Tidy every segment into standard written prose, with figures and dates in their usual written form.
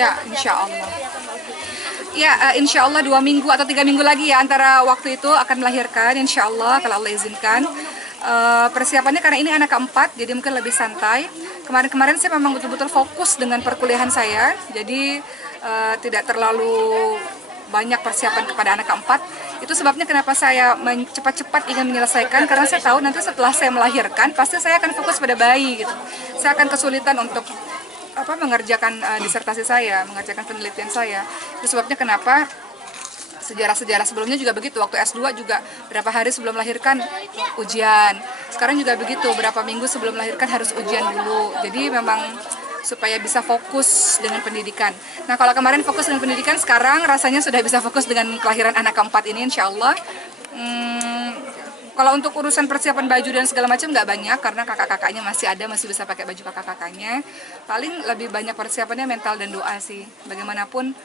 Ya, insya Allah. Ya, insya Allah 2 minggu atau 3 minggu lagi ya antara waktu itu akan melahirkan, insya Allah kalau Allah izinkan. Persiapannya karena ini anak keempat, jadi mungkin lebih santai. Kemarin-kemarin saya memang betul-betul fokus dengan perkuliahan saya, jadi tidak terlalu banyak persiapan kepada anak keempat. Itu sebabnya kenapa saya cepat-cepat ingin menyelesaikan, karena saya tahu nanti setelah saya melahirkan pasti saya akan fokus pada bayi gitu. Saya akan kesulitan untuk mengerjakan disertasi saya, mengerjakan penelitian saya. Itu sebabnya kenapa sejarah-sejarah sebelumnya juga begitu. Waktu S2 juga berapa hari sebelum melahirkan ujian. Sekarang juga begitu, berapa minggu sebelum melahirkan harus ujian dulu. Jadi memang supaya bisa fokus dengan pendidikan. Nah, kalau kemarin fokus dengan pendidikan, sekarang rasanya sudah bisa fokus dengan kelahiran anak keempat ini, insya Allah. Kalau untuk urusan persiapan baju dan segala macam nggak banyak, karena kakak-kakaknya masih ada, masih bisa pakai baju kakak-kakaknya. Paling lebih banyak persiapannya mental dan doa sih. Bagaimanapun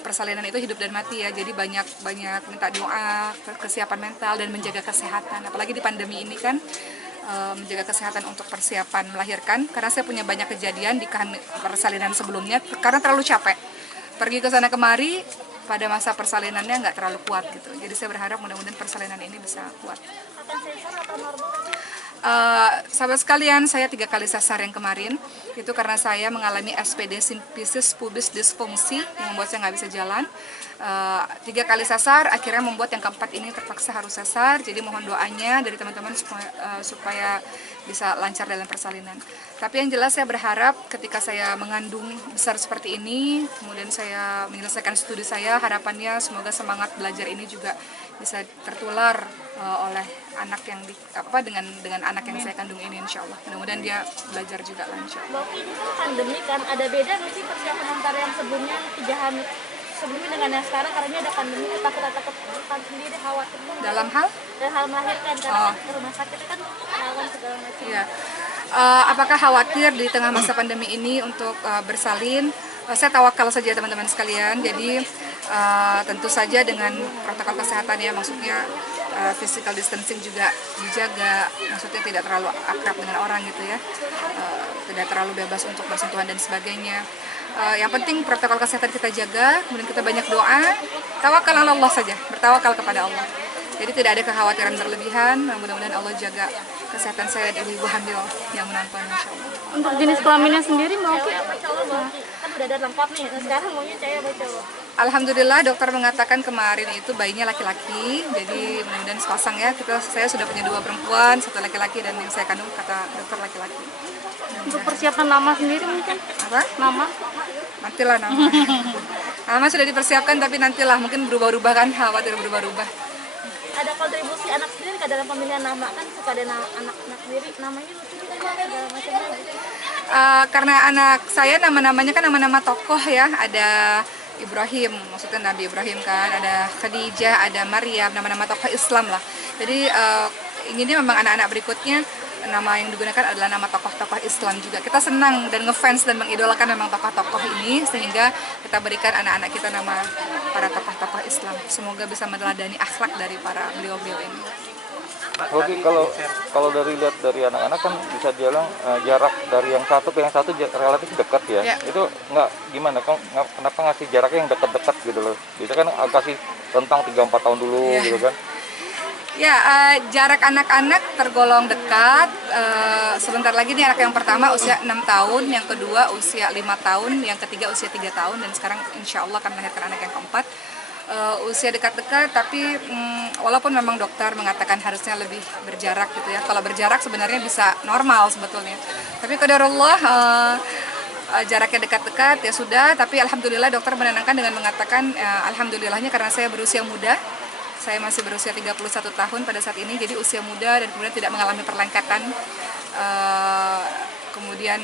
persalinan itu hidup dan mati ya, jadi banyak minta doa, kesiapan mental dan menjaga kesehatan. Apalagi di pandemi ini kan, menjaga kesehatan untuk persiapan melahirkan, karena saya punya banyak kejadian di persalinan sebelumnya karena terlalu capek pergi ke sana kemari. Pada masa persalinannya nggak terlalu kuat gitu, jadi saya berharap mudah-mudahan persalinan ini bisa kuat. Akan sesar atau normal? Sahabat sekalian, saya 3 kali sesar yang kemarin itu karena saya mengalami SPD simfisis pubis disfungsi yang membuat saya nggak bisa jalan. 3 kali sesar akhirnya membuat yang keempat ini terpaksa harus sesar. Jadi mohon doanya dari teman-teman supaya bisa lancar dalam persalinan. Tapi yang jelas saya berharap ketika saya mengandung besar seperti ini, kemudian saya menyelesaikan studi saya, harapannya semoga semangat belajar ini juga bisa tertular oleh anak yang dengan anak yang saya kandung ini, insya Allah. Mudah-mudahan dia belajar juga lancar. Mbak ini kan pandemi kan, ada beda nggak sih persiapan antara yang sebelumnya 3 hamil sebelumnya dengan yang sekarang, karena ini ada pandemi, takut sendiri, khawatir dalam hal melahirkan, karena ke rumah sakit kan rawan segala macam. Iya. Apakah khawatir di tengah masa pandemi ini untuk bersalin? Saya tawakal saja teman-teman sekalian. Jadi tentu saja dengan protokol kesehatan ya, maksudnya physical distancing juga dijaga, maksudnya tidak terlalu akrab dengan orang gitu ya, tidak terlalu bebas untuk bersentuhan dan sebagainya. Yang penting protokol kesehatan kita jaga, kemudian kita banyak doa, tawakal ala Allah saja, bertawakal kepada Allah. Jadi tidak ada kekhawatiran berlebihan, mudah-mudahan Allah jaga kesehatan saya dan ibu hamil yang menonton, insya Allah. Untuk jenis kelaminnya sendiri mau kan udah ada lengkap nih, sekarang maunya cewek atau cowok? Alhamdulillah dokter mengatakan kemarin itu bayinya laki-laki, jadi mudah-mudahan sepasang ya. Saya sudah punya 2 perempuan, 1 laki-laki, dan yang saya kandung kata dokter laki-laki. Untuk persiapan nama sendiri mungkin? Apa? Nama? Nantilah nama. Nama sudah dipersiapkan, tapi nantilah mungkin berubah-ubah kan, khawatir berubah-ubah. Ada kontribusi anak sendiri ke dalam pemilihan nama, kan suka ada anak-anak sendiri, namanya lucu juga segala macamnya gitu. Karena anak saya nama-namanya kan nama-nama tokoh ya, ada Ibrahim, maksudnya Nabi Ibrahim kan, ada Khadijah, ada Maryam, nama-nama tokoh Islam lah. Jadi inginnya memang anak-anak berikutnya nama yang digunakan adalah nama tokoh-tokoh Islam juga. Kita senang dan ngefans dan mengidolakan memang tokoh-tokoh ini, sehingga kita berikan anak-anak kita nama para tokoh-tokoh Islam. Semoga bisa meneladani akhlak dari para beliau-beliau ini. Oke, kalau lihat dari anak-anak kan bisa dibilang jarak dari yang satu ke yang satu relatif dekat ya. Itu nggak gimana? Kenapa ngasih jaraknya yang dekat-dekat gitu loh? Biasanya kan kasih rentang 3-4 tahun dulu gitu kan? Ya, jarak anak-anak tergolong dekat. Sebentar lagi nih anak yang pertama usia 6 tahun, yang kedua usia 5 tahun, yang ketiga usia 3 tahun, dan sekarang insya Allah akan melahirkan anak yang keempat. Usia dekat-dekat, tapi walaupun memang dokter mengatakan harusnya lebih berjarak gitu ya. Kalau berjarak sebenarnya bisa normal sebetulnya. Tapi qadarullah jaraknya dekat-dekat ya sudah, tapi alhamdulillah dokter menenangkan dengan mengatakan alhamdulillahnya karena saya berusia muda. Saya masih berusia 31 tahun pada saat ini, jadi usia muda dan kemudian tidak mengalami perlengkatan. Kemudian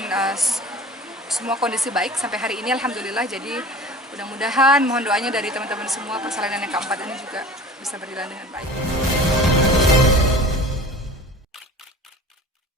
semua kondisi baik sampai hari ini alhamdulillah, jadi mudah-mudahan mohon doanya dari teman-teman semua persalinan yang keempat ini juga bisa berjalan dengan baik.